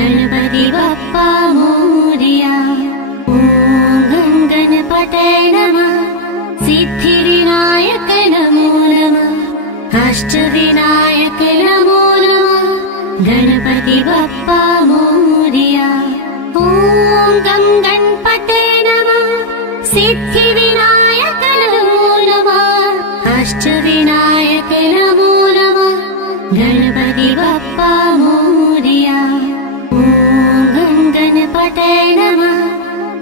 गणपति बप्पा मोरया। ॐ गणपते नमः। सिद्धिविनायक नमो नमः। अष्टविनायक नमो नमः। गणपति बप्पा मोरया। ॐ गणपते नमः। सिद्धिविनायक नमो नमः। अष्टविनायक नमो नमः। गणपति बप्पा मोरया। ॐ गणपते नमः।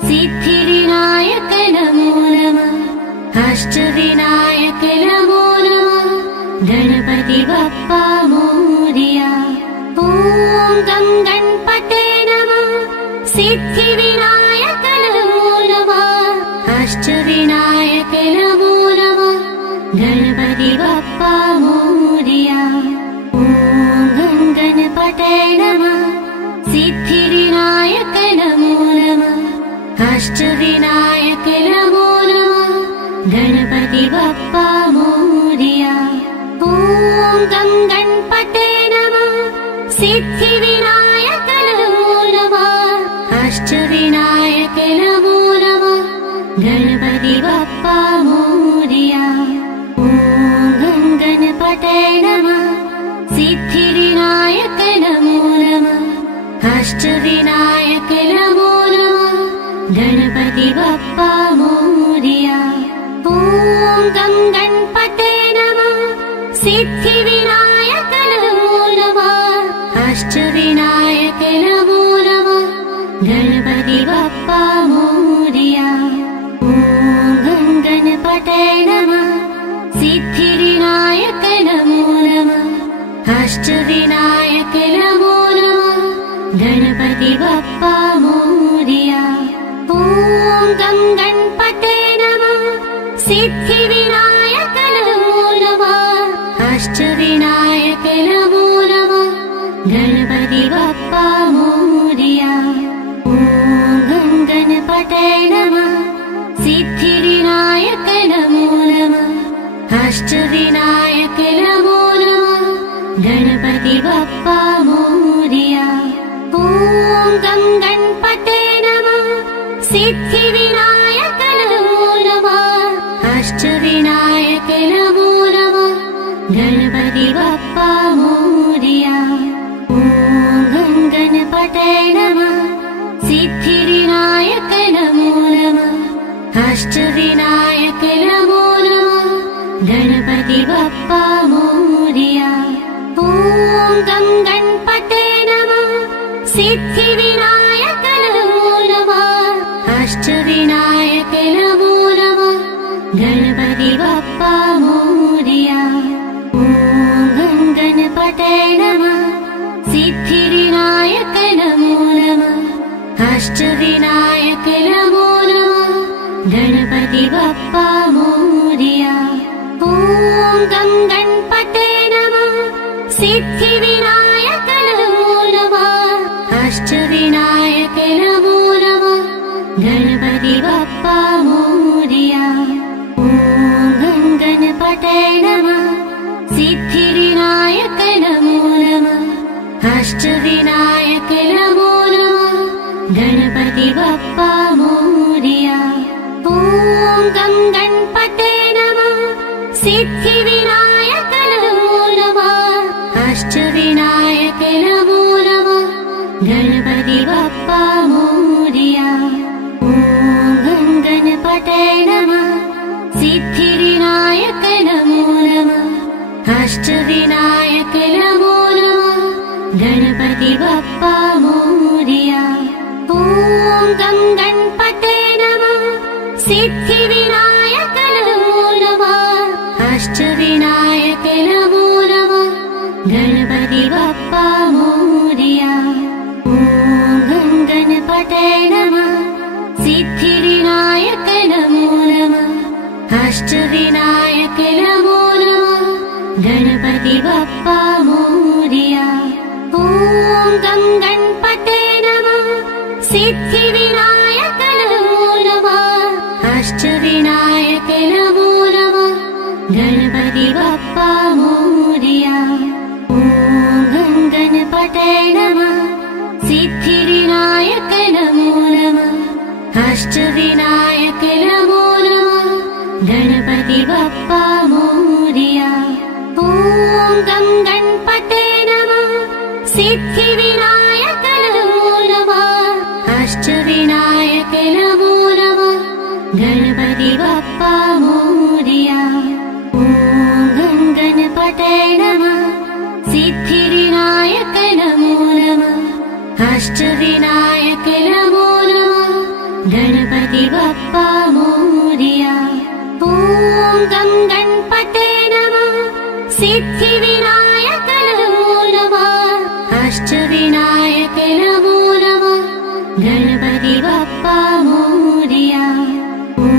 सिद्धिविनायक नमो नमः। अष्टविनायक नमो नमः। गणपति बप्पा मोरया। ॐ गणपते नमः। सिद्धिविनायक नमो नमः। अष्टविनायक नमो नमः। गणपति बप्पा मोरया। ॐ गणपते नमः। सिद्धिविनायक नमो नमः। अष्टविनायक नमो नमः। गणपति बप्पा मोरया। ॐ गणपते नमः। सिद्धिविनायक नमो नमः। अष्टविनायक नमो नमः। गणपति बप्पा मोरया। ॐ गणपते नमः। सिद्धिविनायक नमो नमः। अष्टविनायक नमो नमः। गणपति बप्पा मोरया। ॐ गणपते नमः। सिद्धिविनायक नमो नमः। अष्टविनायक नमो नमः। गणपति बप्पा मोरया। ॐ गणपते नमः। सिद्धिविनायक नमो नमः। अष्टविनायक नमो नमः। गणपति बप्पा मोरया। ॐ गणपते नमः। सिद्धिविनायक नमो नमः। अष्टविनायक नमो नमः। गणपति बप्पा मोरया। ॐ गणपते नमः। सिद्धिविनायक नमो नमः। अष्टविनायक नमो नमः। गणपति बप्पा मोरया। ॐ गणपते नमः। सिद्धिविनायक नमो नमः। अष्टविनायक नमो नमः। गणपति बप्पा मोरया। ॐ गणपते नमः। सिद्धिविनायक नमो नमः। अष्टविनायक नमो नमः। गणपति बप्पा मोरया। ॐ गणपते नमः। सिद्धिविनायक नमो नमः। अष्टविनायक नमो नमः। गणपति बप्पा मोरया। ॐ गणपते नमः। सिद्धिविनायक नमो नमः। अष्टविनायक नमो नमः। गणपति बप्पा मोरया। ॐ गणपते नमः। सिद्धिविनायक नमो नमः। अष्टविनायक नमो नमः। गणपति बप्पा मोरया। ॐ गणपते नमः। सिद्धिविनायक नमो नमः। अष्टविनायक नमो नमः। गणपति बप्पा मोरया। ॐ गणपते नमः। सिद्धिविनायक नमो नमः। अष्टविनायक नमो नमः। गणपति बप्पा मोरया। ॐ गणपते नमः। सिद्धिविनायक नमो नमः। अष्टविनायक नमो नमः। गणपति बप्पा मोरया। ॐ गणपते नमः। सिद्धिविनायक नमो नमः। अष्टविनायक नमो नमः। गणपति बप्पा मोरया। ॐ गणपते नमः। सिद्धिविनायक नमो नमः। अष्टविनायक नमो नमः। गणपति बप्पा मोरया। ॐ गणपते नमः। सिद्धिविनायक नमो नमः। अष्टविनायक नमो नमः। गणपति बप्पा मोरया। ॐ गणपते नमः। सिद्धिविनायक नमो नमः अष्टविनायक नमो नमः गणपति बप्पा मोरया ॐ गं गणपते नमः सिद्धिविनायक नमो नमः अष्टविनायक नमो नमः गणपति बप्पा मोरया ॐ गं गणपते नमः सिद्धिविनायक नमो नमः अष्टविनायक नमो नमः गणपति बप्पा मोरया ॐ गं गणपते नमः सिद्धिविनायक नमो नमः अष्टविनायक नमो नमः गणपति बप्पा मोरया ॐ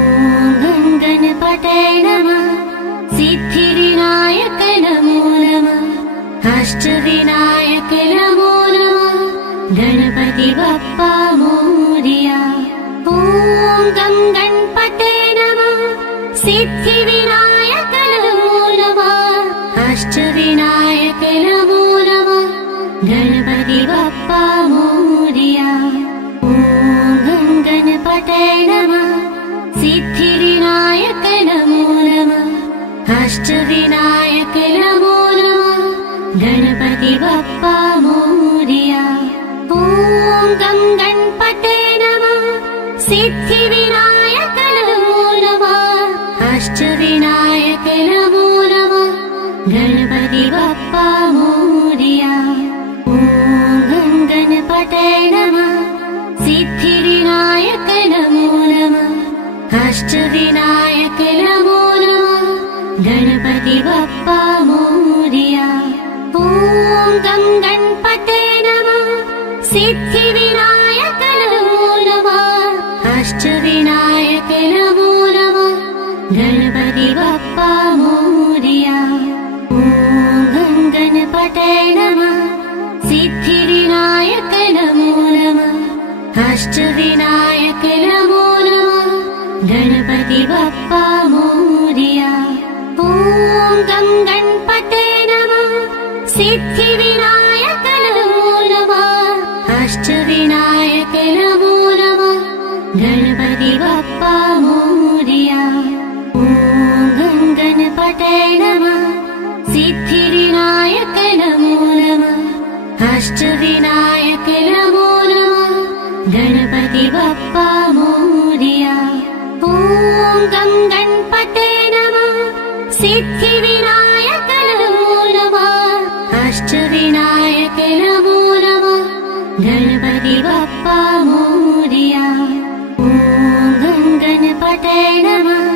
गं गणपते नमः सिद्धिविनायक नमो नमः अष्टविनायक नमो नमः गणपति बप्पा मोरया ॐ गं गणपते नमः सिद्धिविनायक नमो नमः अष्टविनायक नमो नमः गणपति बप्पा मोरया ॐ गं गणपते नमः सिद्धिविनायक नमो नमः अष्टविनायक नमो नमः गणपति बप्पा मोरया ॐ गं गणपते नमः सिद्धिविनायक नमो नमः अष्टविनायक नमो नमः गणपति बप्पा मोरया ॐ गं गणपते नमः सिद्धिविनायक नमो नमः अष्टविनायक नमो नमः गणपति बप्पा मोरया ॐ गं गणपते नमः सिद्धिविनायक नमो नमः अष्टविनायक नमो नमः गणपति बप्पा मोरया ॐ गं गणपते नमः सिद्धिविनायक नमो नमः अष्टविनायक नमो नमः गणपति बप्पा मोरया ॐ गं गणपते नमः सिद्धिविनायक नमो नमः अष्टविनायक नमो नमः गणपति बप्पा मोरया ॐ गं गणपते नमः सिद्धिविनायक नमो नमः अष्टविनायक नमो नमः गणपति बप्पा मोरया ॐ गं गणपते नमः सिद्धिविनायक नमो नमः अष्टविनायक नमो नमः गणपति बप्पा मोरया ॐ गं गणपते नमः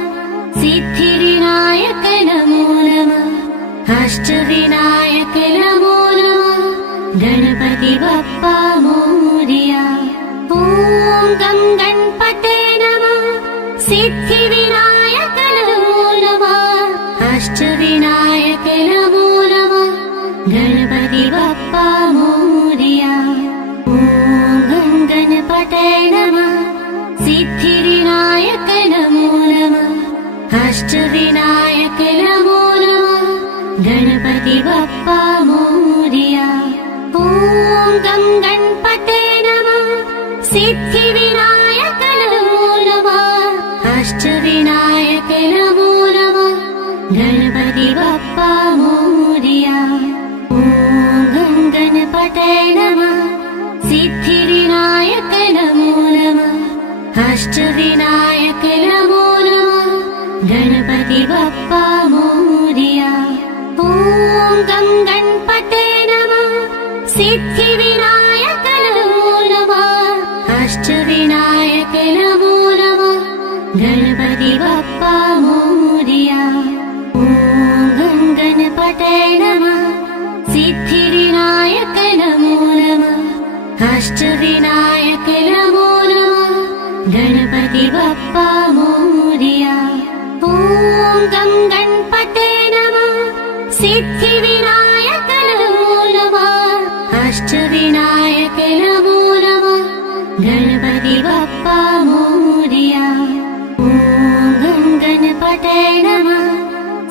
सिद्धिविनायक नमो नमः अष्टविनायक नमो नमः गणपति बप्पा मोरया ॐ गं गणपते नमः सिद्धिविनायक नमो नमः अष्टविनायक नमो नमः गणपति बप्पा मोरया ॐ गं गणपते नमः सिद्धिविनायक नमो नमः अष्टविनायक नमो नमः गणपति बप्पा मोरया ॐ गं गणपते नमः सिद्धिविनायक नमो नमः अष्टविनायक नमो नमः गणपति बप्पा मोरया ॐ गं गणपते नमः सिद्धिविनायक नमो नमः अष्टविनायक नमो नमः गणपति बप्पा मोरया ॐ गं गणपते नमः सिद्धिविनायक नमो नमः अष्टविनायक नमो नमः गणपति बप्पा मोरया ॐ गं गणपते नमः सिद्धिविनायक नमो नमः अष्टविनायक नमो नमः गणपति बप्पा मोरया ॐ गं गणपते नमः सिद्धिविनायक नमो नमः अष्टविनायक नमो नमः गणपति बप्पा मोरया ॐ गं गणपते नमः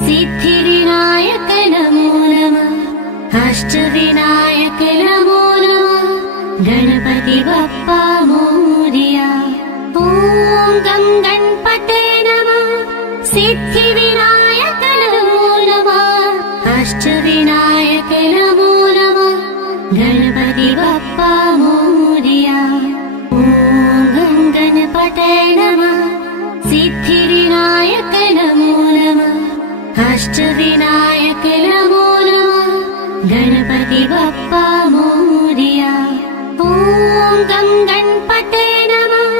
सिद्धिविनायक नमो नमः अष्टविनायक नमो नमः गणपति गणपति बप्पा मोरया। ॐ गं गणपते नमः। सिद्धिविनायक नमो नमः। अष्टविनायक नमो नमः। गणपति बप्पा मोरया। ॐ गं गणपते नमः। सिद्धिविनायक नमो नमः। अष्टविनायक नमो नमः। गणपति बप्पा मोरया। ॐ गं गणपते नमः।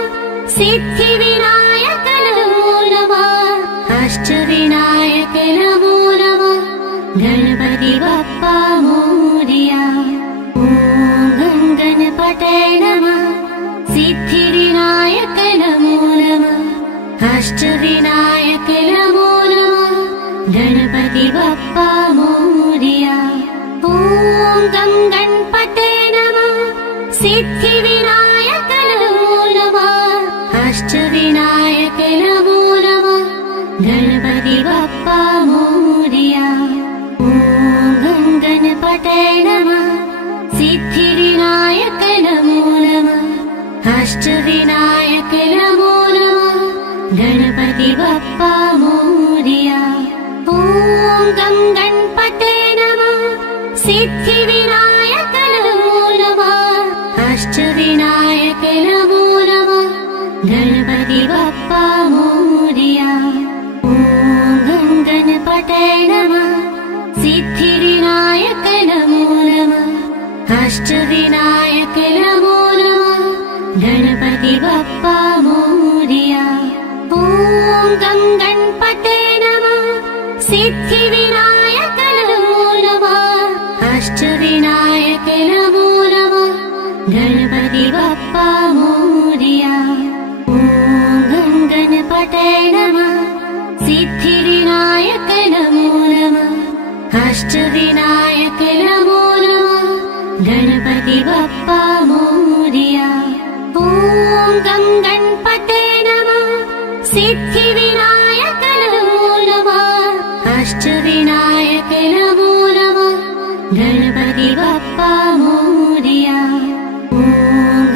सिद्धिविनायक नमो नमः। अष्टविनायक नमो नमः। गणपति बप्पा मोरया। ॐ गं गणपते नमः। सिद्धिविनायक नमो नमः। अष्टविनायक नमो नमः। गणपति बप्पा मोरया। ॐ गं गणपते नमः। सिद्धिविनायक नमो नमः। अष्टविनायक नमो नमः। गणपति बप्पा मोरया। ॐ गं गणपते नमः। सिद्धिविनायक नमो नमः। अष्टविनायक नमो नमः। गणपति बप्पा मोरया। ॐ गं गणपते नमः। सिद्धिविनायक नमो नमः। अष्टविनायक नमो नमः। गणपति बप्पा मोरया। ॐ गं गणपते नमः। सिद्धिविनायक नमो नमः। अष्टविनायक नमो नमः। गणपति बप्पा मोरया। ॐ गं गणपते नमः। सिद्धिविनायक नमो नमः। अष्टविनायक नमो नमः। गणपति बप्पा मोरया। ॐ गं गणपते नमः। सिद्धिविनायक नमो नमः। अष्टविनायक नमो नमः। गणपति बप्पा मोरया। ॐ गं गणपते नमः। सिद्धिविनायक नमो नमः। अष्टविनायक नमो नमः। गणपति बप्पा मोरया। ॐ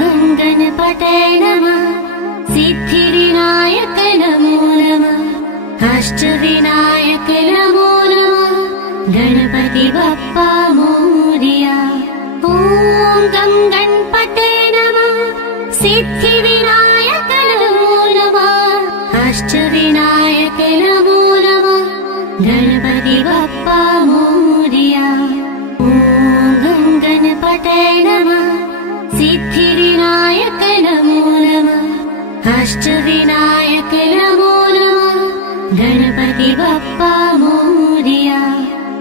गं गणपते नमः। सिद्धिविनायक नमो नमः। अष्टविनायक नमो नमः। गणपति बप्पा मोरया। ॐ गं गणपते नमः। सिद्धिविनायक नमो नमः। अष्टविनायक नमो नमः। गणपति बप्पा मोरया। ॐ गं गणपते नमः। सिद्धिविनायक नमो नमः। अष्टविनायक नमो नमः। गणपति बप्पा मोरया।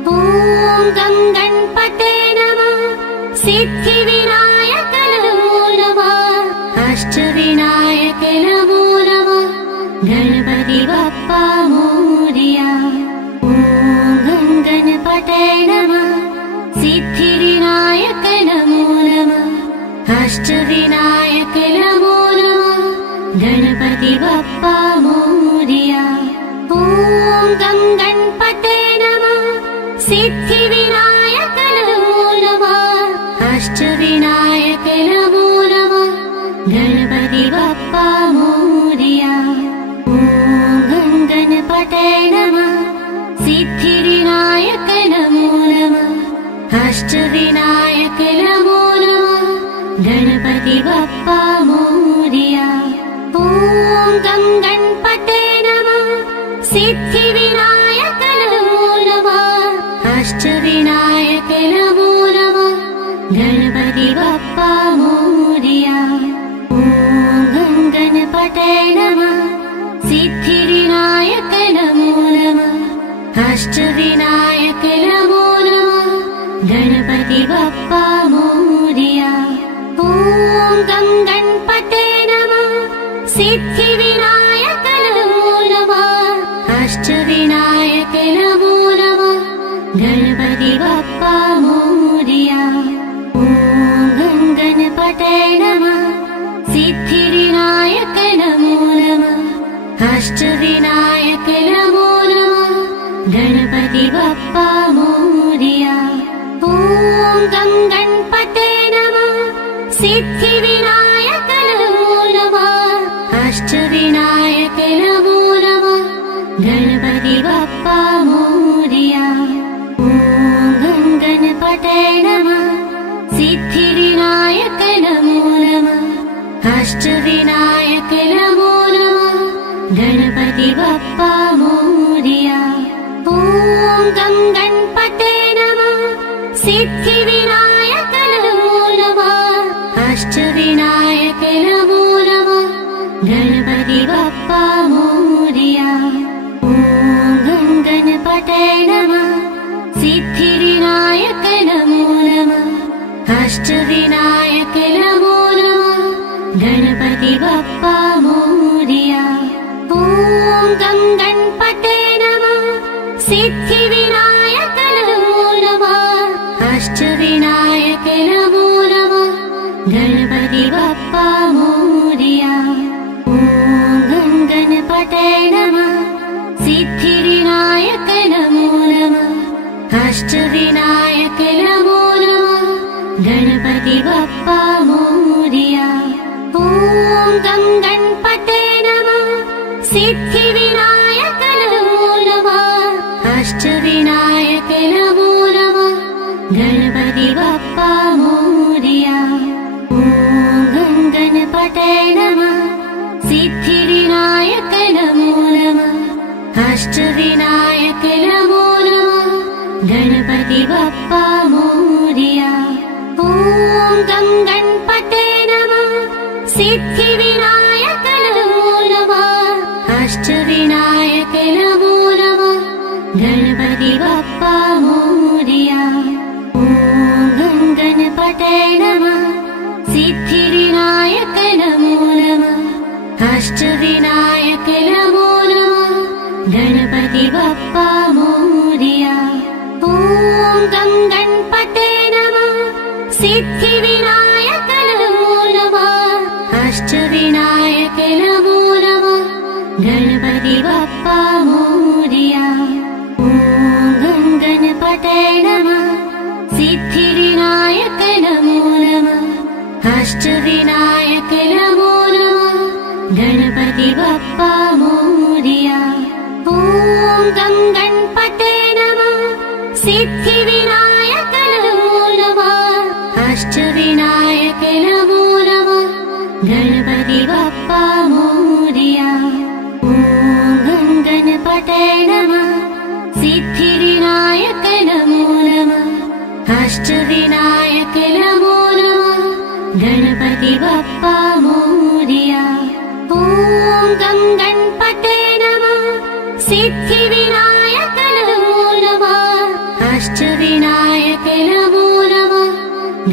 ॐ गं गणपते नमः। सिद्धिविनायक नमो नमः। अष्टविनायक नमो नमः। गणपति बप्पा मोरया। ॐ गं गणपते नमः। सिद्धिविनायक नमो नमः। अष्टविनायक नमो नमः। गणपति बप्पा मोरया। ॐ गं गणपते नमः। सिद्धिविनायक नमो नमः। अष्टविनायक नमो नमः। गणपति बप्पा मोरया। ॐ गं गणपते नमः। सिद्धिविनायक नमो नमः। अष्टविनायक नमो नमः। गणपति बप्पा मोरया। ॐ गं गणपते नमः। सिद्धिविनायक नमो नमः। अष्टविनायक नमो नमः। गणपति बप्पा मोरया। ॐ गं गणपते नमः। सिद्धिविनायक नमो नमः। अष्टविनायक नमो नमः। गणपति बप्पा मोरया। ॐ गं गणपते नमः। सिद्धिविनायक नमो नमः। अष्टविनायक नमो नमः। गणपति बप्पा मोरया। ॐ गं गणपते नमः। सिद्धिविनायक नमो नमः। अष्टविनायक नमो नमः। गणपति बप्पा मोरया। ॐ गं गणपते नमः। सिद्धिविनायक सिद्धिविनायक नमो नमः अष्टविनायक नमो नमः गणपति बप्पा मोरया ॐ गणपते नमः सिद्धिविनायक नमो नमः अष्टविनायक नमो नमः गणपति बप्पा मोरया ॐ गणपते नमः सिद्धिविनायक नमो नमः अष्टविनायक नमो नमः गणपति बप्पा मोरया ॐ गणपते नमः सिद्धिविनायक नमो नमः अष्टविनायक नमो नमः गणपति बप्पा मोरया ॐ गणपते नमः सिद्धिविनायक नमो नमः अष्टविनायक नमो नमः गणपति बप्पा मोरया ॐ गणपते नमः सिद्धिविनायक नमो नमः अष्टविनायक नमो नमः गणपति बप्पा मोरया ॐ गणपते नमः सिद्धिविनायक नमो नमः अष्टविनायक नमो नमः गणपति बप्पा मोरया ॐ गणपते नमः सिद्धिविनायक नमो नमः अष्टविनायक नमो नमः गणपति बप्पा मोरया ॐ गणपते नमः सिद्धिविनायक नमो नमः अष्टविनायक नमो नमः गणपति बप्पा मोरया ॐ गणपते नमः सिद्धिविनायक नमो नमः अष्टविनायक नमो नमः गणपति बप्पा मोरया ॐ गणपते नमः सिद्धिविनायक नमो नमः अष्टविनायक नमो नमः गणपति बप्पा मोरया ॐ गणपते नमः सिद्धिविनायक नमो नमः अष्टविनायक नमो नमः गणपति बप्पा मोरया ॐ गणपते नमः सिद्धिविनायक नमो नमः अष्टविनायक नमो नमः गणपति बप्पा मोरया ॐ गणपते नमः सिद्धिविनायक नमो नमः अष्टविनायक नमो नमः गणपति बप्पा मोरया ॐ गणपते नमः सिद्धिविनायक नमो नमः अष्टविनायक नमो नमः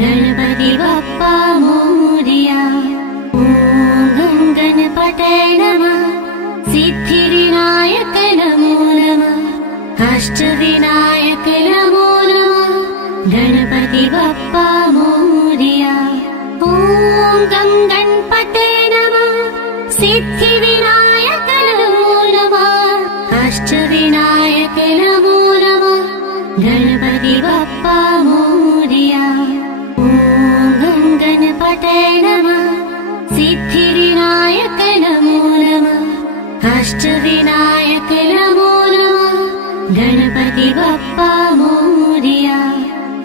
गणपति बप्पा मोरया ॐ गणपते नमः सिद्धिविनायक नमो नमः अष्टविनायक नमो नमः गणपति बप्पा मोरया ॐ गणपते नमः सिद्धिविनायक नमो नमः अष्टविनायक नमो नमः गणपति बप्पा मोरया ॐ गणपते नमः सिद्धिविनायक नमो नमः अष्टविनायक नमो नमः गणपति बप्पा मोरया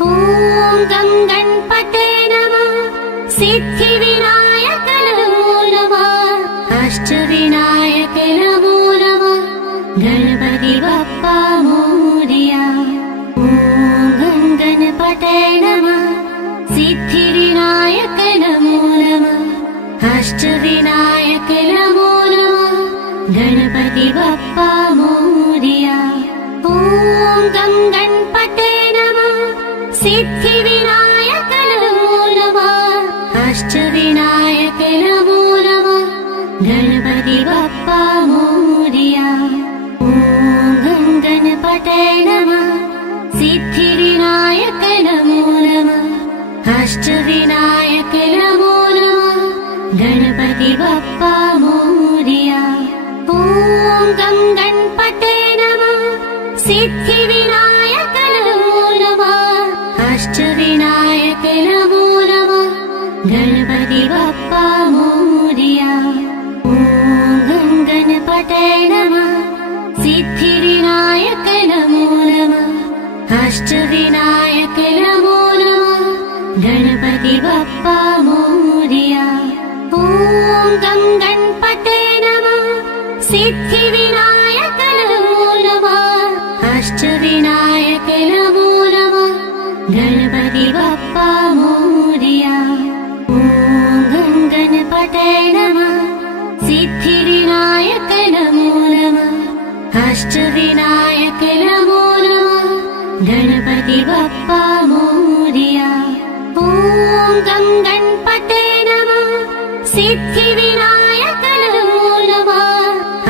ॐ गणपते नमः सिद्धिविनायक नमो नमः अष्टविनायक नमो नमः गणपति बप्पा मोरया ॐ गणपते नमः सिद्धिविनायक नमो नमः अष्टविनायक नमो नमः गणपति बप्पा मोरया ॐ गणपते नमः सिद्धिविनायक नमो नमः अष्टविनायक नमो नमः गणपति बप्पा मोरया ॐ गणपते नमः सिद्धिविनायक नमो नमः अष्टविनायक नमो नमः गणपति बप्पा मोरया ॐ गणपते नमः सिद्धिविनायक नमो नमः अष्टविनायक नमो नमः गणपति बप्पा अष्टविनायक नमो नमः गणपति बप्पा मोरया। ॐ गं गणपते नमः सिद्धिविनायक नमो नमः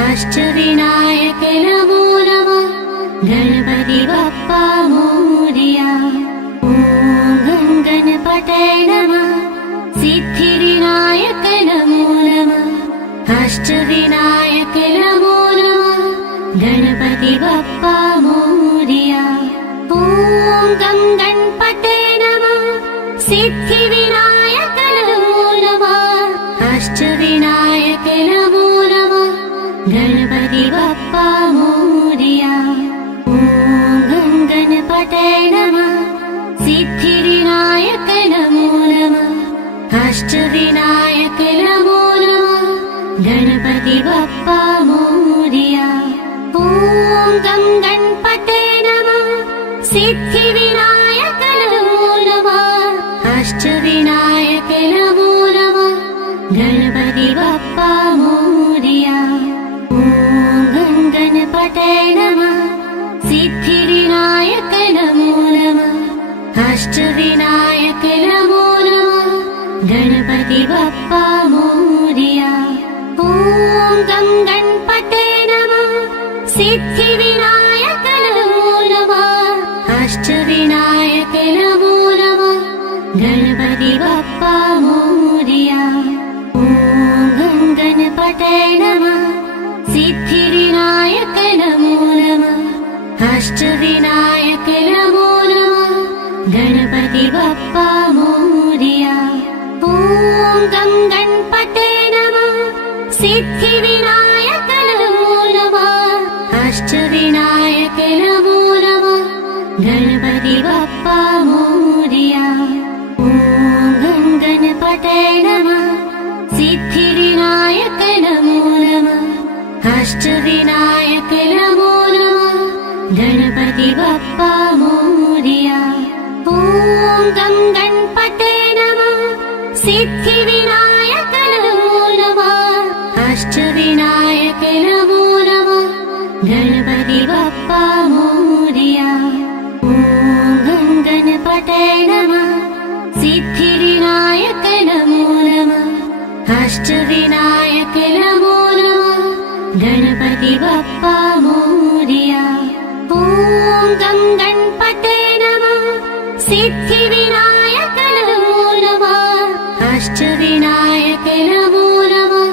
अष्टविनायक नमो नमः गणपति बप्पा मोरया। ॐ गं गणपते नमः सिद्धिविनायक नमो नमः अष्टविनायक नमो नमः गणपति बप्पा मोरया। ॐ गं गणपते नमः सिद्धिविनायक नमो नमः अष्टविनायक नमो नमः गणपति बप्पा मोरया। ॐ गं गणपते नमः सिद्धिविनायक नमो नमः अष्टविनायक नमो नमः गणपति बप्पा मोरया। ॐ गं गणपते नमः सिद्धिविनायक नमो नमः अष्टविनायक नमो नमः गणपति बप्पा मोरया। ॐ गं गणपते नमः सिद्धिविनायक नमो नमः अष्टविनायक नमो नमः गणपति बप्पा मोरया। ॐ गं गणपते नमः सिद्धिविनायक नमो नमः अष्टविनायक नमो नमः गणपति बप्पा मोरया। ॐ गं गणपते नमः सिद्धिविनायक नमो नमः अष्टविनायक नमो नमः गणपति बप्पा मोरया। ॐ गं गणपते नमः सिद्धिविनायक नमो नमः अष्टविनायक नमो नमः गणपति बप्पा मोरया। ॐ गं गणपते नमः सिद्धिविनायक नमो नमः अष्टविनायक नमो नमः गणपति बप्पा मोरया। ॐ गं गणपते नमः सिद्धिविनायक नमो नमः अष्टविनायक नमो नमः गणपति बप्पा मोरया। ॐ गं गणपते नमः सिद्धिविनायक नमो नमः अष्टविनायक नमो नमः गणपति बप्पा मोरया। ॐ गं गणपते नमः सिद्धिविनायक नमो नमः अष्टविनायक नमो नमः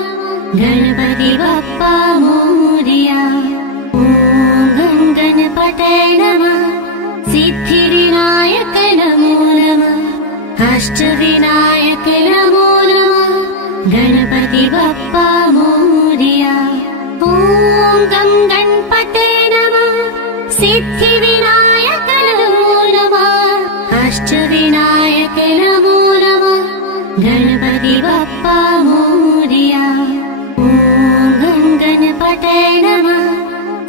गणपति बप्पा मोरया। ॐ गं गणपते नमः सिद्धिविनायक नमो नमः अष्टविनायक नमो नमः गणपति बप्पा मोरया। ॐ गं गणपते नमः सिद्धिविनायक नमो नमः अष्टविनायक नमो नमः गणपति बप्पा मोरया। ॐ गं गणपते नमः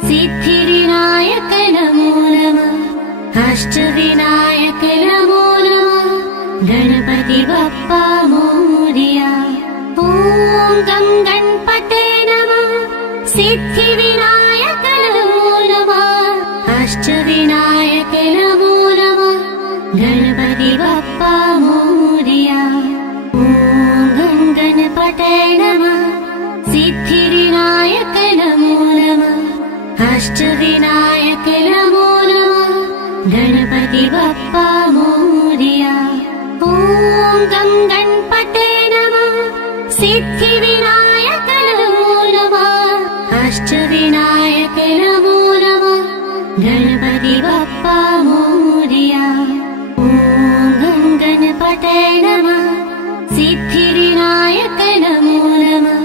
सिद्धिविनायक नमो नमः अष्टविनायक नमो नमः गणपति बप्पा मोरया। ॐ गं गणपते नमः सिद्धिविनायक नमो नमः अष्टविनायक नमो नमः गणपति बप्पा मोरया। ॐ गं गणपते नमः सिद्धिविनायक नमो नमः अष्टविनायक नमो नमः गणपति बप्पा मोरया। ॐ गं गणपते नमः सिद्धिविनायक नमो नमः अष्टविनायक नमो नमः गणपति बप्पा मोरया। ॐ गं गणपते नमः सिद्धिविनायक नमो नमः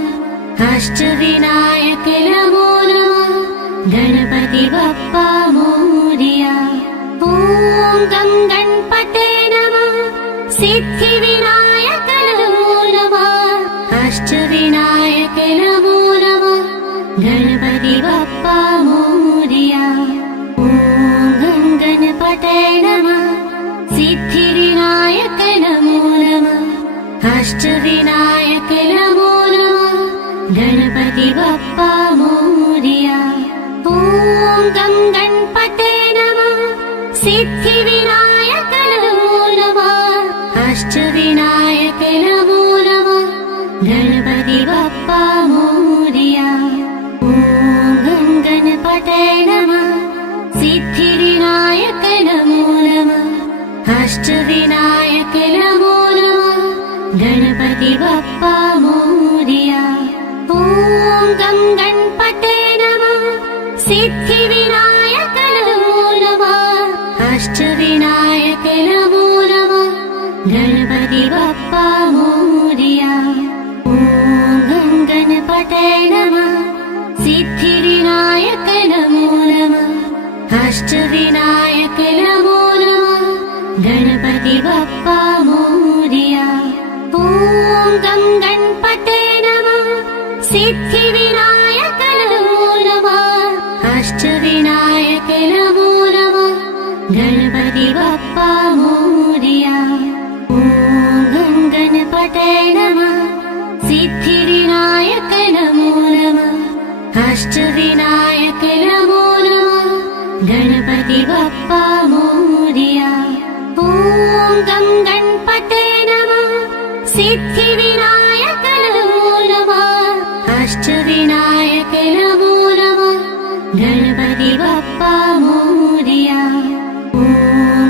अष्टविनायक नमो नमः गणपति बप्पा मोरया। ॐ गं गणपते नमः सिद्धिविनायक नमो नमः अष्टविनायक नमो नमः गणपति बप्पा मोरया। ॐ गं गणपते नमः सिद्धिविनायक नमो नमः अष्टविनायक नमो नमः गणपति बप्पा मोरया। ॐ गणपति बप्पा मोरया। ॐ गं गणपतये नमः। सिद्धिविनायक नमो नमः। अष्टविनायक नमो नमः। गणपति बप्पा मोरया। ॐ गं गणपतये नमः। सिद्धिविनायक नमो नमः। अष्टविनायक नमो नमः। गणपति बप्पा मोरया। ॐ गं गणपतये नमः। सिद्धिविनायक नमो नमः। अष्टविनायक नमो नमः। गणपति बप्पा मोरया। ॐ गं गणपतये नमः। सिद्धिविनायक नमो नमः। अष्टविनायक नमो नमः। गणपति बप्पा मोरया। ॐ गं गणपतये नमः। सिद्धिविनायक नमो नमः। अष्टविनायक नमो नमः। गणपति बप्पा मोरया। ॐ गं गणपतये नमः। सिद्धिविनायक नमो नमः। अष्टविनायक नमो नमः। गणपति बप्पा मोरया। ॐ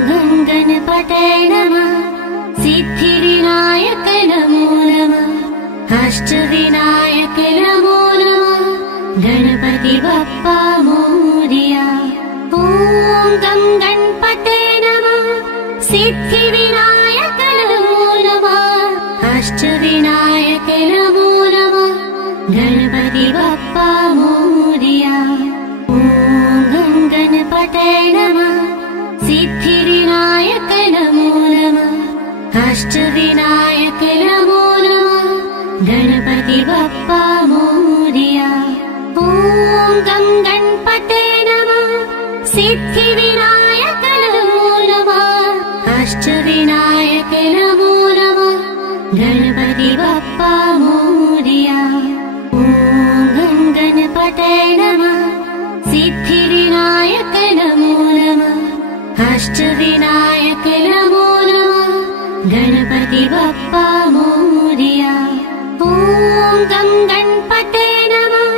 गं गणपतये नमः। सिद्धिविनायक नमो नमः। अष्टविनायक नमो नमः। गणपति बप्पा मोरया। ॐ गं गणपतये नमः। सिद्धिविनायक नमो नमः। अष्टविनायक नमो नमः। गणपति बप्पा मोरया। ॐ गं गणपतये नमः। सिद्धिविनायक नमो नमः। अष्टविनायक नमो नमः। गणपति बप्पा मोरया। ॐ गं गणपतये नमः। सिद्धिविनायक नमो नमः। अष्टविनायक नमो नमः। गणपति बप्पा मोरया। ॐ गं गणपतये नमः। सिद्धिविनायक नमो नमः। अष्टविनायक नमो नमः। गणपति बप्पा मोरया। ॐ गं गणपतये नमः।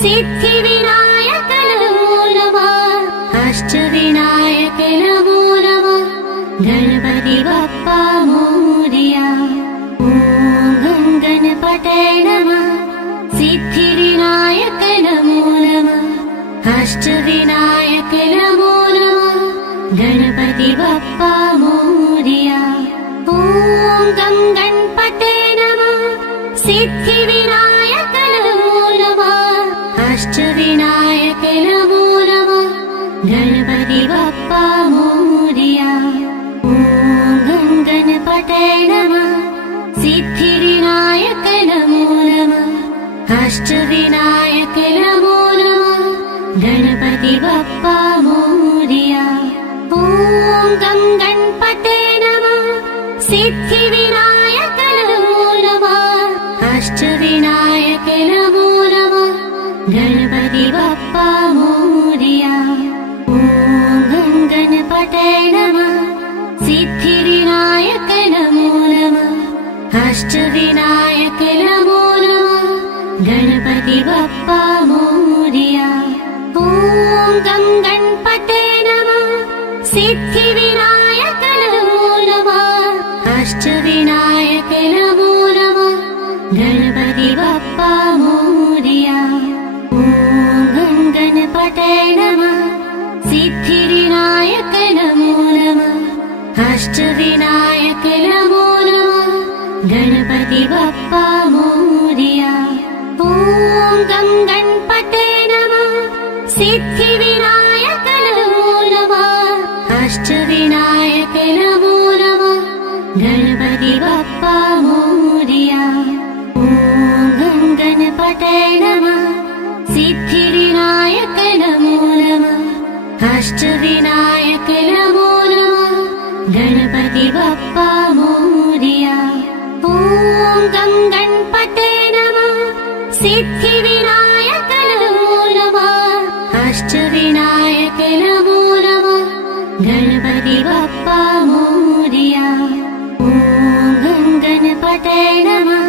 सिद्धिविनायक नमो नमः। अष्टविनायक नमो नमः। गणपति बप्पा मोरया। ॐ गं गणपतये नमः। सिद्धिविनायक नमो नमः। अष्टविनायक नमो नमः। गणपति बप्पा मोरया। ॐ गं गणपतये नमः। सिद्धिविनायक नमो नमः। अष्टविनायक नमो नमः। गणपति बप्पा मोरया। ॐ गं गणपतये नमः। सिद्धिविनायक नमो नमः। अष्टविनायक नमो नमः। गणपति बप्पा मोरया। ॐ गं गणपतये नमः। सिद्धिविनायक नमो नमः। अष्टविनायक नमो नमः। गणपति बप्पा मोरया। ॐ गं गणपतये नमः। सिद्धिविनायक नमो नमः। अष्टविनायक नमो नमः। गणपति बप्पा मोरया। ॐ गं गणपतये नमः। सिद्धिविनायक नमो नमः। अष्टविनायक नमो नमः। गणपति बप्पा मोरया। ॐ गं गणपतये नमः। सिद्धिविनायक नमो नमः। अष्टविनायक नमो नमः। गणपति बप्पा मोरया। ॐ गं गणपतये नमः। सिद्धिविनायक नमो नमः। अष्टविनायक नमो नमः। गणपति बप्पा मोरया। ॐ गं गणपतये नमः। सिद्धिविनायक नमो नमः। अष्टविनायक नमो नमः। गणपति बप्पा मोरया। ॐ गं गणपतये नमः। सिद्धिविनायक नमो नमः। अष्टविनायक नमो नमः। गणपति बप्पा मोरया। ॐ गं गणपतये नमः।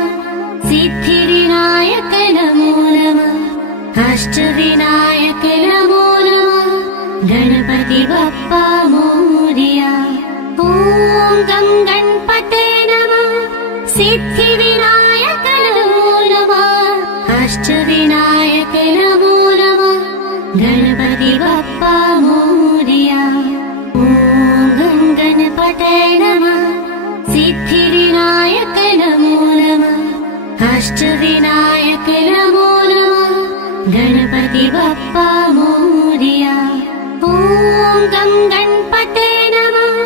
अष्टविनायक नमो नमः गणपति बप्पा मोरया। ॐ गं गणपते नमः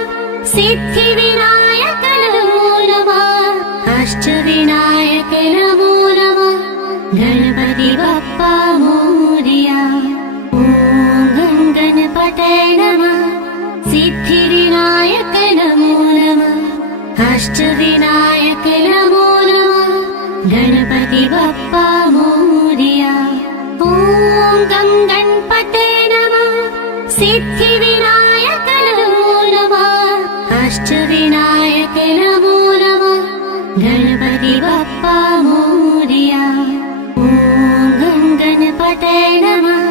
सिद्धिविनायक नमो नमः अष्टविनायक नमो नमः गणपति बप्पा मोरया। ॐ गं गणपते नमः सिद्धिविनायक नमो नमः अष्टविनायक नमो नमः गणपति बप्पा मोरया। ॐ गं गणपते नमः सिद्धिविनायक नमो नमः अष्टविनायक नमो नमः गणपति बप्पा मोरया। ॐ गं गणपते नमः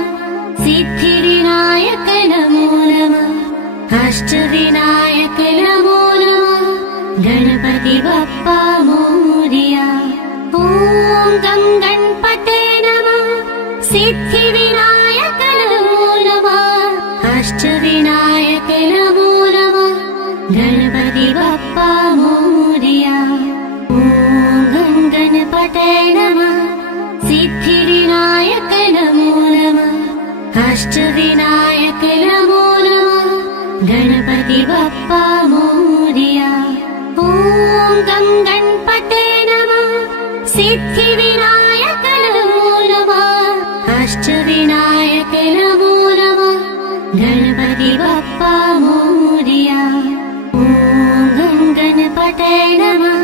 सिद्धिविनायक नमो नमः अष्टविनायक नमो नमः गणपति बप्पा मोरया। ॐ गं गणपते नमः सिद्धिविनायक नमो नमः अष्टविनायक नमो नमः गणपति बप्पा मोरया। ॐ गं गणपते नमः सिद्धिविनायक नमो नमः अष्टविनायक नमो नमः गणपति बप्पा मोरया। ॐ गं गणपते नमः सिद्धिविनायक नमो नमः अष्टविनायक नमो नमः गणपति बप्पा मोरया। ॐ गं गणपते नमः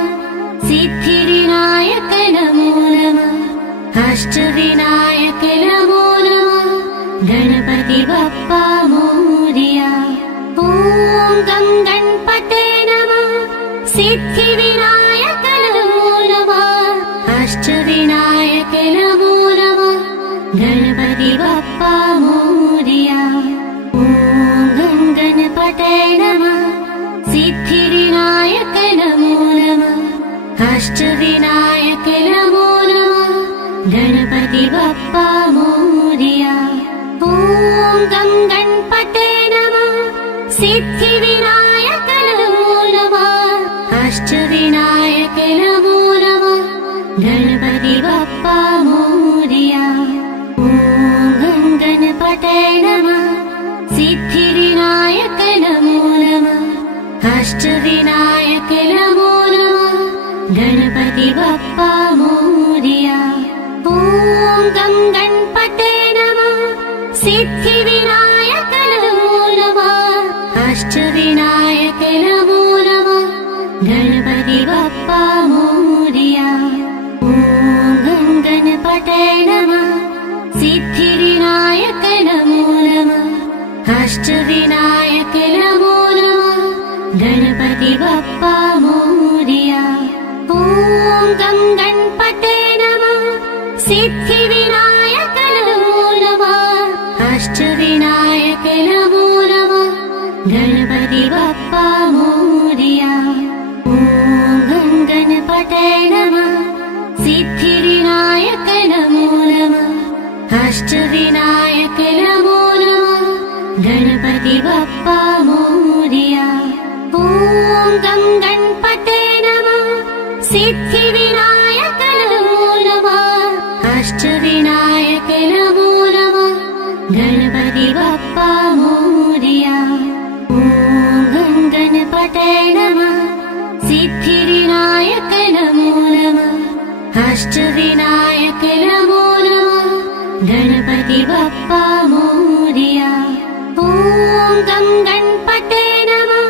सिद्धिविनायक नमो नमः अष्टविनायक नमो नमः गणपति बप्पा मोरया। ॐ गं गणपते नमः सिद्धिविनायक नमो नमः अष्टविनायक नमो नमः गणपति बप्पा मोरया। ॐ गं गणपते नमः सिद्धिविनायक नमो नमः अष्टविनायक नमो नमः गणपति बप्पा मोरया। ॐ गं गणपते नमः सिद्धिविनायक नमो नमः अष्टविनायक नमो नमः गणपति बप्पा मोरया। ॐ गं गणपते नमः सिद्धिविनायक नमो नमः अष्टविनायक नमो नमः गणपति बप्पा मोरया। ॐ गं गणपते नमः सिद्धिविनायक नमो नमः अष्टविनायक नमो नमः गणपति बप्पा मोरया। ॐ गं गणपते नमः सिद्धिविनायक नमो नमः अष्टविनायक नमो नमः गणपति बप्पा मोरया। ॐ गं गणपते नमः सिद्धिविनायक नमो नमः अष्टविनायक नमो नमः गणपति बप्पा मोरया। ॐ गं गणपते नमः सिद्धिविनायक नमो नमः अष्टविनायक नमो नमः गणपति बप्पा मोरया। ॐ गं गणपते नमः सिद्धिविनायक नमो नमः अष्टविनायक नमो नमः गणपति बप्पा मोरया। ॐ गं गणपते नमः सिद्धिविनायक नमो नमः अष्टविनायक नमो नमः गणपति बप्पा मोरया। ॐ गं गणपते नमः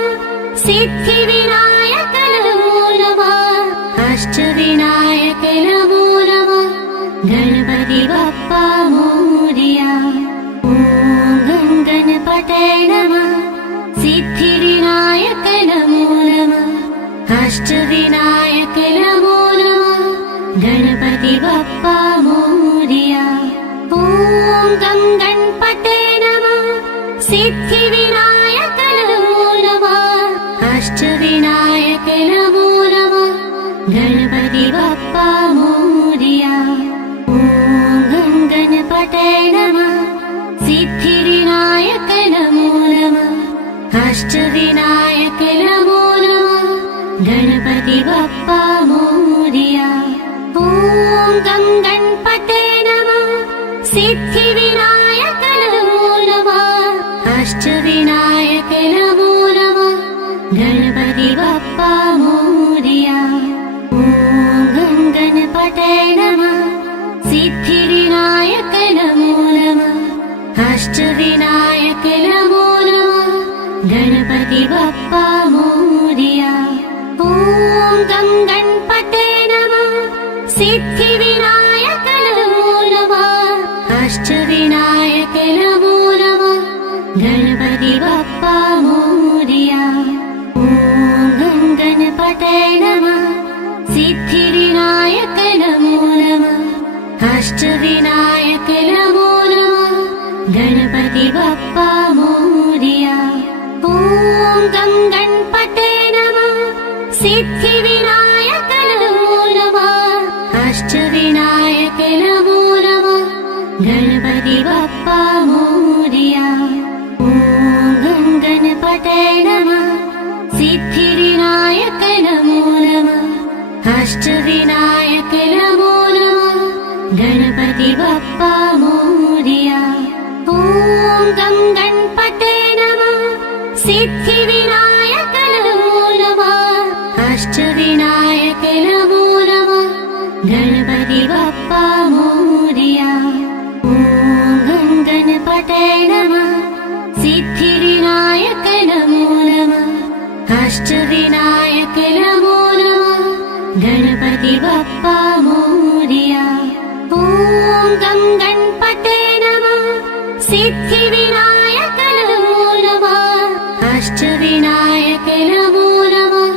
सिद्धिविनायक नमो नमः अष्टविनायक नमो नमः गणपति बप्पा मोरया। ॐ गं गणपते नमः सिद्धिविनायक नमो नमः अष्टविनायक नमो नमः गणपति बप्पा मोरया। ॐ गं गणपते नमः सिद्धिविनायक नमो नमः अष्टविनायक नमो नमः गणपति बप्पा मोरया। ॐ गं गणपते नमः सिद्धिविनायक नमो नमः अष्टविनायक नमो नमः गणपति बप्पा मोरया। ॐ गं गणपते नमः सिद्धिविनायक नमो नमः अष्टविनायक नमो नमः गणपति बप्पा मोरया। ॐ गं गणपते नमः सिद्धिविनायक नमो नमः अष्टविनायक नमो नमः गणपति बप्पा मोरया। ॐ गं गणपते नमः सिद्धिविनायक नमो नमः अष्टविनायक नमो नमः गणपति बप्पा मोरया। ॐ गं गणपते नमः सिद्धिविनायक नमो नमः अष्टविनायक नमो नमः गणपति बप्पा मोरया। ॐ गं गणपते नमः सिद्धिविनायक नमो नमः अष्टविनायक नमो नमः गणपति बप्पा मोरया। ॐ गं गणपते नमः सिद्धिविनायक नमो नमः अष्टविनायक नमो नमः गणपति बप्पा मोरया। ॐ गं गणपते नमः सिद्धिविनायक नमो नमः अष्टविनायक नमो नमः गणपति बप्पा मोरया। ॐ गं गणपते नमः सिद्धिविनायक नमो नमः अष्टविनायक नमो नमः गणपति बप्पा मोरया। ॐ गं गणपते नमः सिद्धिविनायक नमो नमः अष्टविनायक नमो नमः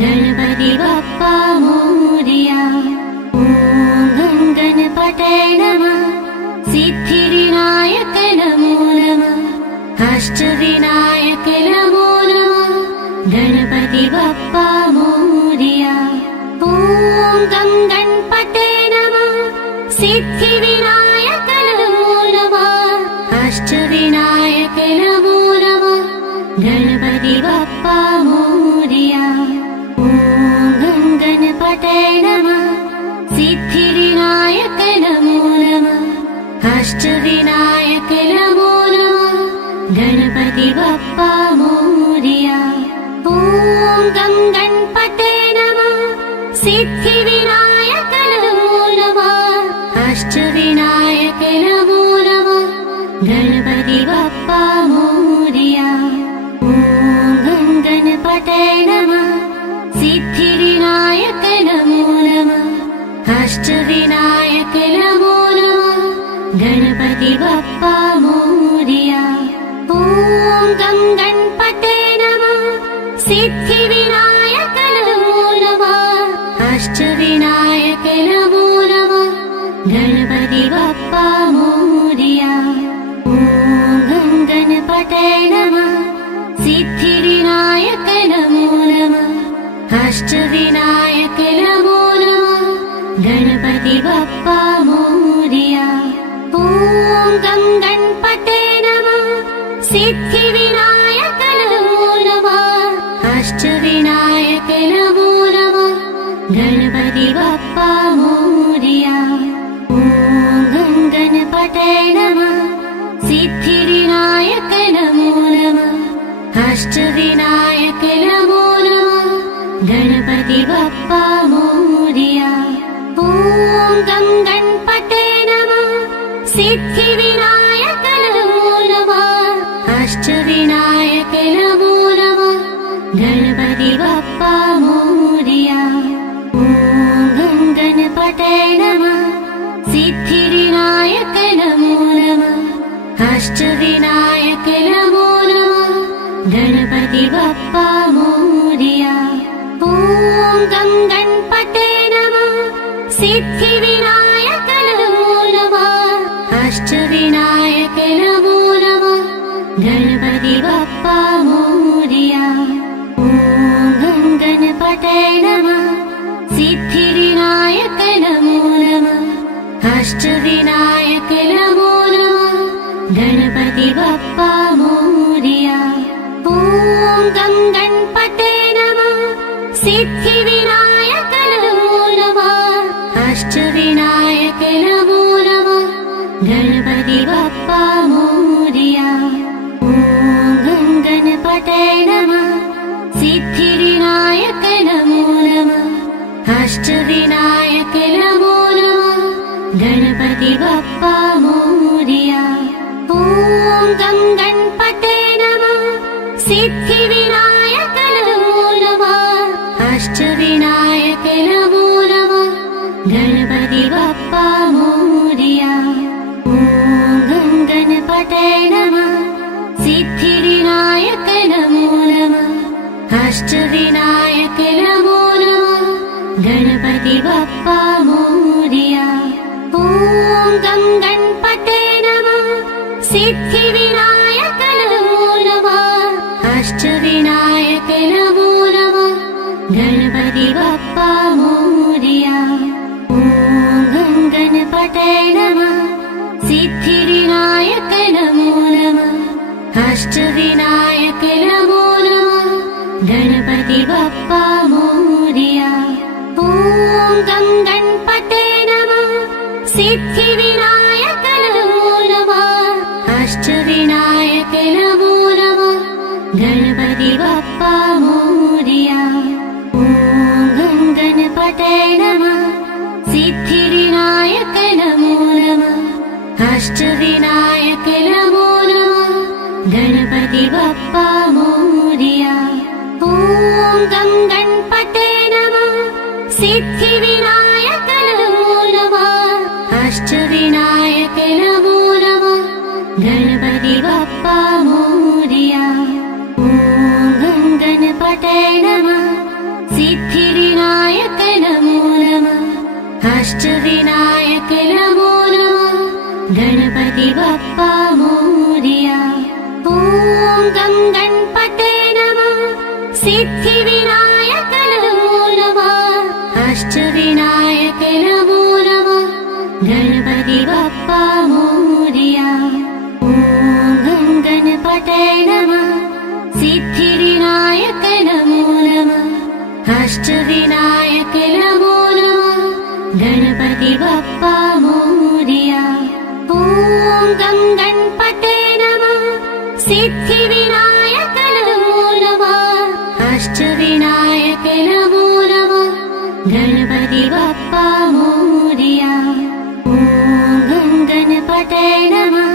गणपति बप्पा मोरया। ॐ गं गणपते नमः सिद्धिविनायक नमो नमः अष्टविनायक नमो नमः गणपति बप्पा मोरया। ॐ गं गणपते नमः सिद्धिविनायक नमो नमः अष्टविनायक नमो नमः गणपति बप्पा मोरया। ॐ गं गणपते नमः सिद्धिविनायक नमो नमः अष्टविनायक नमो नमः गणपति बप्पा मोरया। ॐ गं गणपते नमः सिद्धिविनायक नमो नमः अष्टविनायक नमो नमः गणपति बप्पा मोरया। ॐ गं गणपते नमः सिद्धिविनायक नमो नमः अष्टविनायक नमो नमः गणपति बप्पा मोरया। ॐ गं गणपते नमः सिद्धिविनायक नमो नमः अष्टविनायक नमो नमः गणपति बप्पा मोरया। ॐ गं गणपते नमः सिद्धिविनायक नमो नमः अष्टविनायक नमो नमः गणपति बप्पा मोरया। ॐ गं गणपते नमः सिद्धिविनायक नमो नमः अष्टविनायक नमो नमः गणपति बप्पा मोरया। ॐ गं गणपते नमः सिद्धिविनायक नमो नमः अष्टविनायक नमो नमः गणपति बप्पा मोरया। ॐ गं गणपते नमः सिद्धिविनायक नमो नमः अष्टविनायक नमो नमः गणपति बप्पा मोरया। ॐ गं गणपते नमः सिद्धिविनायक नमो नमः अष्टविनायक नमो नमः गणपति बप्पा मोरया। ॐ गं गणपते नमः सिद्धिविनायक नमो नमः अष्टविनायक नमो नमः गणपति बप्पा मोरया। ॐ गं गणपते नमः सिद्धिविनायक नमो नमः अष्टविनायक नमो नमः गणपति बप्पा मोरया। ॐ गं गणपते नमः सिद्धिविनायक नमो नमः अष्टविनायक अष्टविनायक नमो नमः गणपति बप्पा मोरया। ॐ गं गणपतये नमः सिद्धिविनायक नमो नमः अष्टविनायक नमो नमः गणपति बप्पा मोरया। ॐ गं गणपतये नमः सिद्धिविनायक नमो नमः अष्टविनायक नमो नमः गणपति बप्पा मोरया। ॐ गं गणपतये नमः सिद्धिविनायक नमो नमः अष्टविनायक नमो नमः गणपति बप्पा मोरया। ॐ गं गणपतये नमः सिद्धिविनायक नमो नमः अष्टविनायक नमो नमः गणपति बप्पा मोरया। ॐ गं गणपतये नमः सिद्धिविनायक नमो नमः अष्टविनायक नमो नमः गणपति बप्पा मोरया। ॐ गं गणपतये नमः सिद्धिविनायक नमो नमः अष्टविनायक नमो नमः गणपति बप्पा मोरया। ॐ गं गणपतये नमः सिद्धिविनायक नमो नमः अष्टविनायक नमो नमः गणपति बप्पा मोरया। ॐ गं गणपतये नमः सिद्धिविनायक नमो नमः अष्टविनायक नमो नमः गणपति बप्पा मोरया। ॐ गं गणपतये नमः सिद्धिविनायक नमो नमः अष्टविनायक नमो नमः गणपति बप्पा मोरया। ॐ गं गणपतये नमः सिद्धिविनायक नमो नमः अष्टविनायक नमो नमः गणपति बप्पा मोरया। ॐ गं गणपतये नमः सिद्धिविनायक नमो नमः अष्टविनायक नमो नमः गणपति बप्पा मोरया। ॐ गं गणपतये नमः सिद्धिविनायक नमो नमः अष्टविनायक नमो नमः गणपति बप्पा मोरया। ॐ गं गणपतये नमः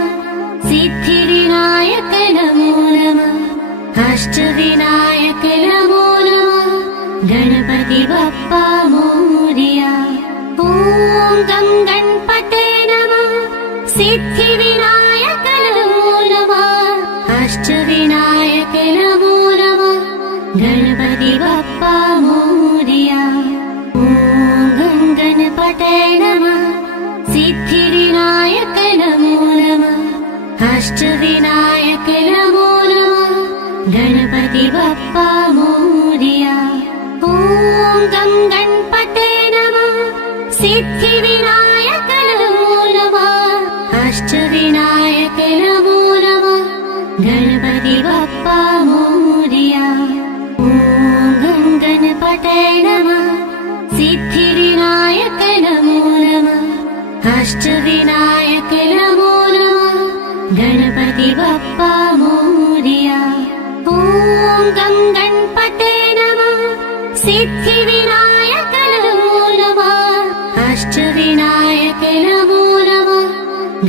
सिद्धिविनायक नमो नमः अष्टविनायक नमो नमः गणपति बप्पा मोरया। ॐ गं गणपतये नमः सिद्धिविनायक नमो नमः अष्टविनायक नमो नमः गणपति बप्पा मोरया। ॐ गं गणपतये नमः सिद्धिविनायक नमो नमः अष्टविनायक नमो नमः गणपति बप्पा मोरया। ॐ गं गणपतये नमः सिद्धिविनायक नमो नमः अष्टविनायक नमो नमः गणपति बप्पा मोरया। ॐ गं गणपतये नमः सिद्धिविनायक नमो नमः अष्टविनायक नमो नमः गणपति बप्पा मोरया। ॐ गं गणपतये नमः सिद्धिविनायक नमो नमः अष्टविनायक नमो नमः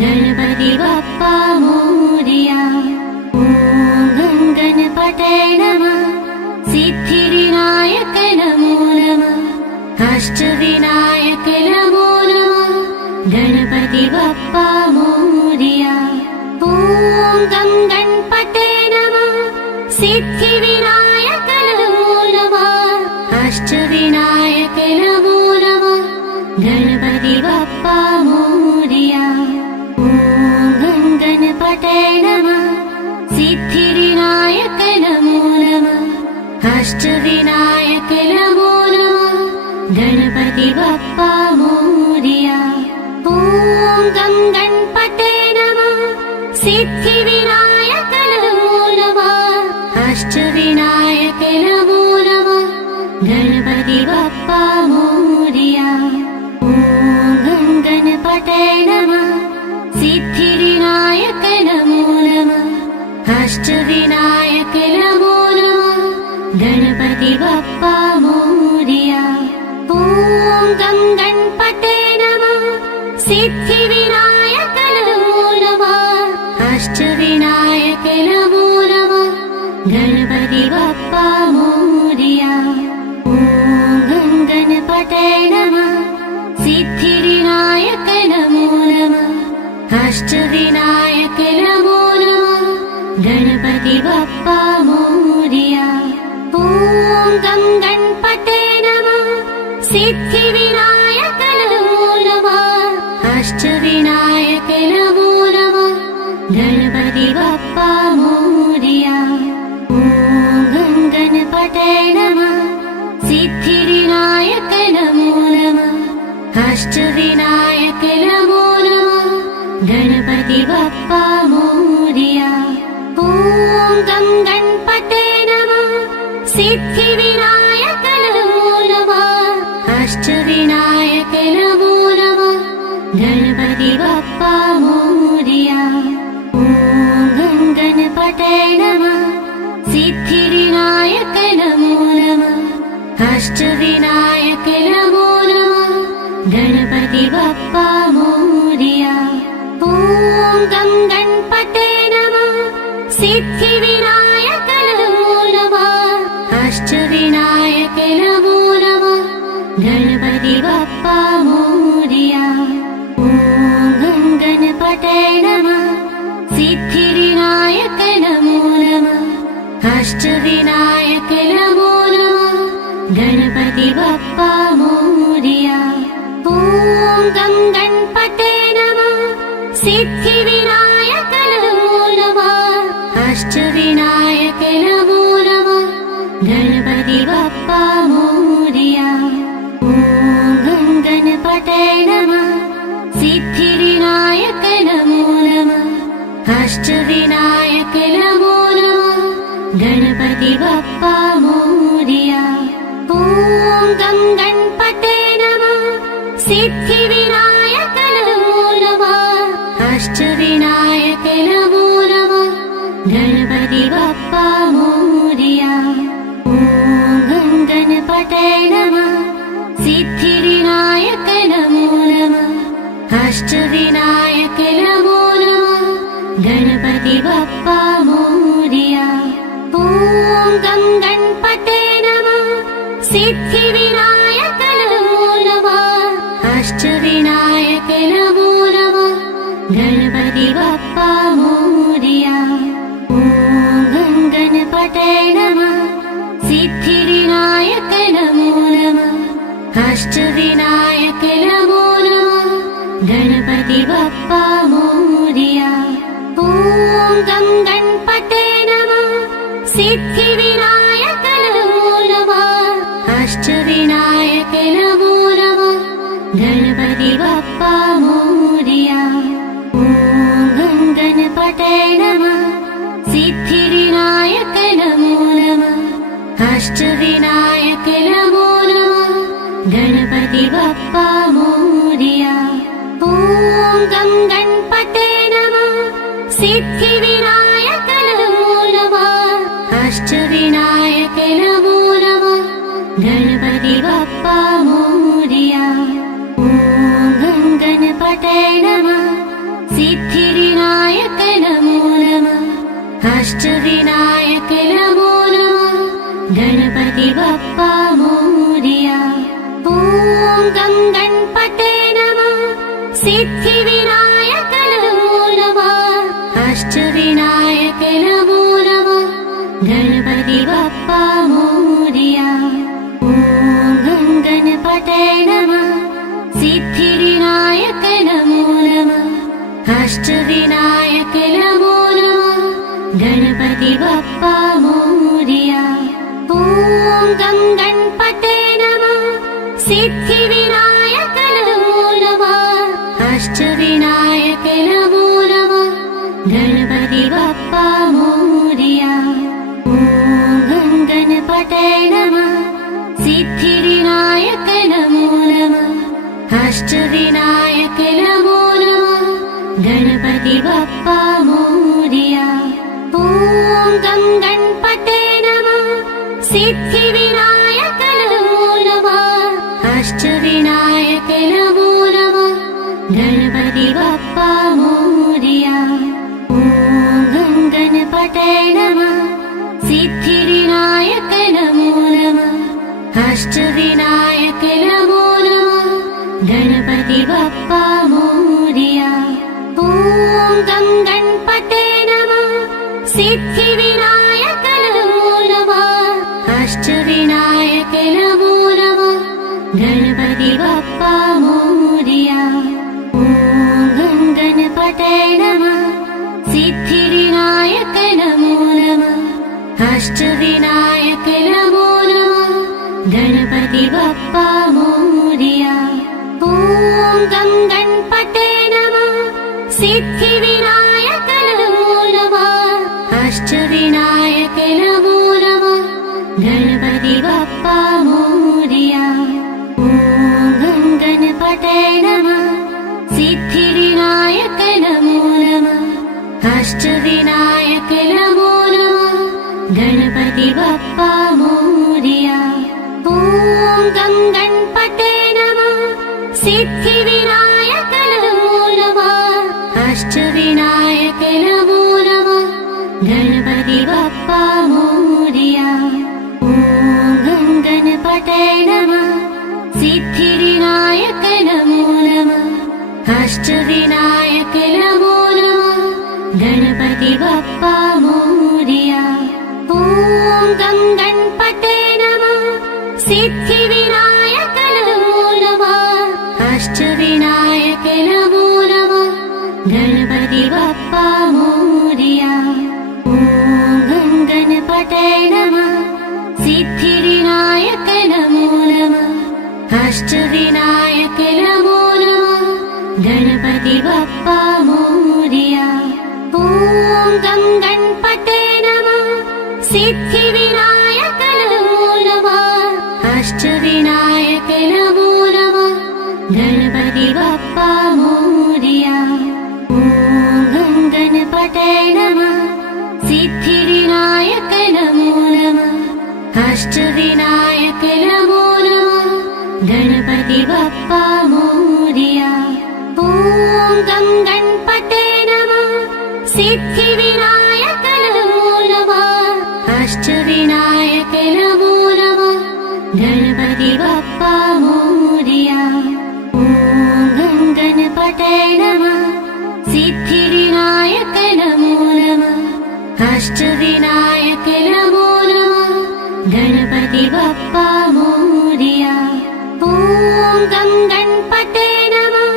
गणपति बप्पा मोरया। ॐ गं गणपतये नमः सिद्धिविनायक नमो नमः अष्टविनायक नमो नमः गणपति बप्पा मोरया। ॐ गं गणपतये नमः सिद्धिविनायक नमो नमः अष्टविनायक नमो नमः गणपति बप्पा मोरया। ॐ गं गणपतये नमः सिद्धिविनायक नमो नमः अष्टविनायक नमो नमः गणपति बप्पा मोरया। ॐ गं गणपतये नमः सिद्धिविनायक नमो नमः अष्टविनायक नमो नमः गणपति बप्पा मोरया। ॐ गं अष्टविनायक नमो नमः गणपति बप्पा मोरया। ॐ गं गणपते नमः सिद्धिविनायक नमो नमः अष्टविनायक नमो नमः गणपति बप्पा मोरया। ॐ गं गणपते नमः सिद्धिविनायक नमो नमः अष्टविनायक नमो नमः गणपति बप्पा मोरया। ॐ गं गणपते नमः सिद्धिविनायक नमो नमः अष्टविनायक नमो नमः गणपति बप्पा मोरया। ॐ गं गणपते नमः सिद्धिविनायक नमो नमः अष्टविनायक नमो नमः गणपति बप्पा मोरया। ॐ गं गणपते नमः सिद्धिविनायक नमो नमः अष्टविनायक नमो नमः गणपति बप्पा मोरया। ॐ गं गणपते नमः सिद्धिविनायक नमो नमः अष्टविनायक नमो नमः गणपति बप्पा मोरया। ॐ गं गणपते नमः सिद्धिविनायक नमो नमः अष्टविनायक नमो नमः गणपति बप्पा मोरया। ॐ गं गणपते नमः सिद्धिविनायक नमो नमः अष्टविनायक नमो नमः गणपति बप्पा मोरया। ॐ गं गणपते नमः सिद्धिविनायक नमो नमः अष्टविनायक नमो नमः गणपति बप्पा मोरया। ॐ गं गणपते नमः सिद्धिविनायक नमो नमः अष्टविनायक नमो नमः गणपति बप्पा मोरया। ॐ गं गणपते नमः सिद्धिविनायक नमो नमः अष्टविनायक नमो नमः गणपति बप्पा मोरया। ॐ गं गणपते नमः सिद्धिविनायक नमो नमः अष्टविनायक नमो नमः गणपति बप्पा मोरया। ॐ गं गणपते नमः सिद्धिविनायक नमो नमः अष्टविनायक नमो नमः गणपति बप्पा मोरया। ॐ गं गणपते नमः सिद्धिविनायक नमो नमः अष्टविनायक नमो नमः गणपति बप्पा मोरया। ॐ गं गणपते नमः सिद्धिविनायक नमो नमः अष्टविनायक नमो नमः गणपति बप्पा मोरया। ॐ गं गणपते नमः सिद्धिविनायक नमो नमः अष्टविनायक नमो नमः गणपति बप्पा मोरया। ॐ गं गणपते नमः सिद्धिविनायक नमो नमः अष्टविनायक नमो नमः गणपति बप्पा मोरया। ॐ गं गणपते नमः सिद्धिविनायक नमो नमः अष्टविनायक नमो नमः गणपति बप्पा मोरया। ॐ गं गणपते नमः सिद्धिविनायक नमो नमः अष्टविनायक नमो नमः गणपति बप्पा मोरया। ॐ गं गणपते नमः सिद्धिविनायक नमो नमः अष्टविनायक नमो नमः गणपति बप्पा मोरया। ॐ गं गणपते नमः सिद्धिविनायक नमो नमः अष्टविनायक नमो नमः गणपति बप्पा मोरया। ॐ गं गणपते नमः सिद्धिविनायक नमो नमः अष्टविनायक नमो नमः गणपति बप्पा मोरया। ॐ गणपति बप्पा मोरया। ॐ गं गणपतये नमः। सिद्धिविनायक नमो नमः। अष्टविनायक नमो नमः। गणपति बप्पा मोरया। ॐ गं गणपतये नमः। सिद्धिविनायक नमो नमः। अष्टविनायक नमो नमः। गणपति बप्पा मोरया। ॐ गं गणपतये नमः। सिद्धिविनायक नमो नमः। अष्टविनायक नमो नमः। गणपति बप्पा मोरया। ॐ गं गणपतये नमः। सिद्धिविनायक नमो नमः। अष्टविनायक नमो नमः। गणपति बप्पा मोरया। ॐ गं गणपतये नमः। सिद्धिविनायक नमो नमः। अष्टविनायक नमो नमः। गणपति बप्पा मोरया। ॐ गं गणपतये नमः। सिद्धिविनायक नमो नमः। अष्टविनायक नमो नमः। गणपति बप्पा मोरया। ॐ गं गणपतये नमः। सिद्धिविनायक नमो नमः। अष्टविनायक नमो नमः। गणपति बप्पा मोरया। ॐ गं गणपतये नमः। सिद्धिविनायक नमो नमः। अष्टविनायक नमो नमः। गणपति बप्पा मोरया। ॐ गं गणपतये नमः। सिद्धिविनायक नमो नमः। अष्टविनायक नमो नमः। गणपति बप्पा मोरया। ॐ गं गणपतये नमः। सिद्धिविनायक नमो नमः। अष्टविनायक नमो नमः। गणपति बप्पा मोरया। ॐ गं गणपतये नमः। सिद्धिविनायक नमो नमः। अष्टविनायक नमो नमः। गणपति बप्पा मोरया। ॐ गं गणपतये नमः। सिद्धिविनायक नमो नमः। अष्टविनायक नमो नमः। गणपति बप्पा मोरया। ॐ गं गणपतये नमः। सिद्धिविनायक नमो नमः। अष्टविनायक नमो नमः। गणपति बप्पा मोरया। ॐ गं गणपतये नमः।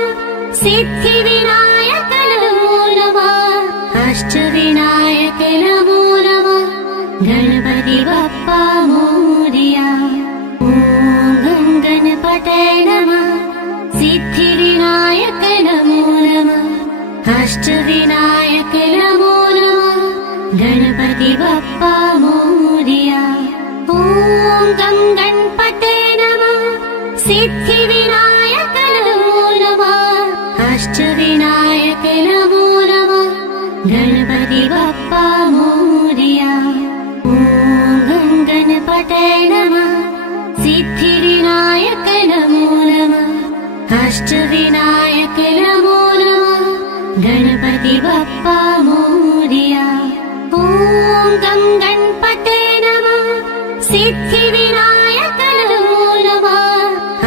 सिद्धिविनायक नमो नमः। अष्टविनायक नमो नमः। गणपति बप्पा मोरया। ॐ गं गणपतये नमः। सिद्धिविनायक नमो नमः। अष्टविनायक नमो नमः। गणपति बप्पा मोरया। ॐ गं गणपतये नमः। सिद्धिविनायक नमो नमः। अष्टविनायक नमो नमः। गणपति बप्पा मोरया। ॐ गं गणपतये नमः। सिद्धिविनायक नमो नमः। अष्टविनायक नमो नमः। गणपति बप्पा मोरया। ॐ गं गणपतये नमः। सिद्धिविनायक नमो नमः।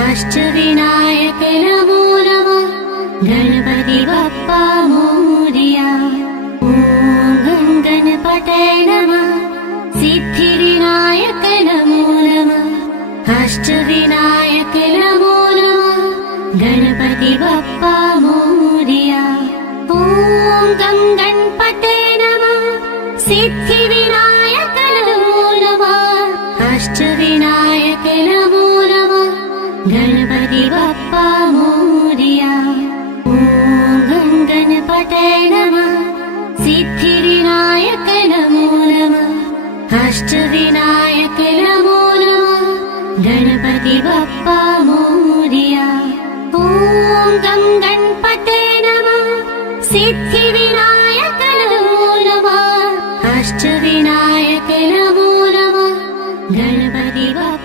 अष्टविनायक नमो नमः। गणपति बप्पा मोरया। ॐ गं गणपतये नमः। सिद्धिविनायक नमो नमः। अष्टविनायक नमो नमः। गणपति बप्पा मोरया। ॐ गं गणपतये नमः। सिद्धिविनायक नमो नमः। अष्टविनायक नमो नमः। गणपति बप्पा मोरया। ॐ गं गणपतये नमः। सिद्धिविनायक नमो नमः। अष्टविनायक नमो नमः। गणपति बप्पा मोरया। ॐ गं गणपतये नमः। सिद्धिविनायक नमो नमः। अष्टविनायक नमो नमः। गणपति बप्पा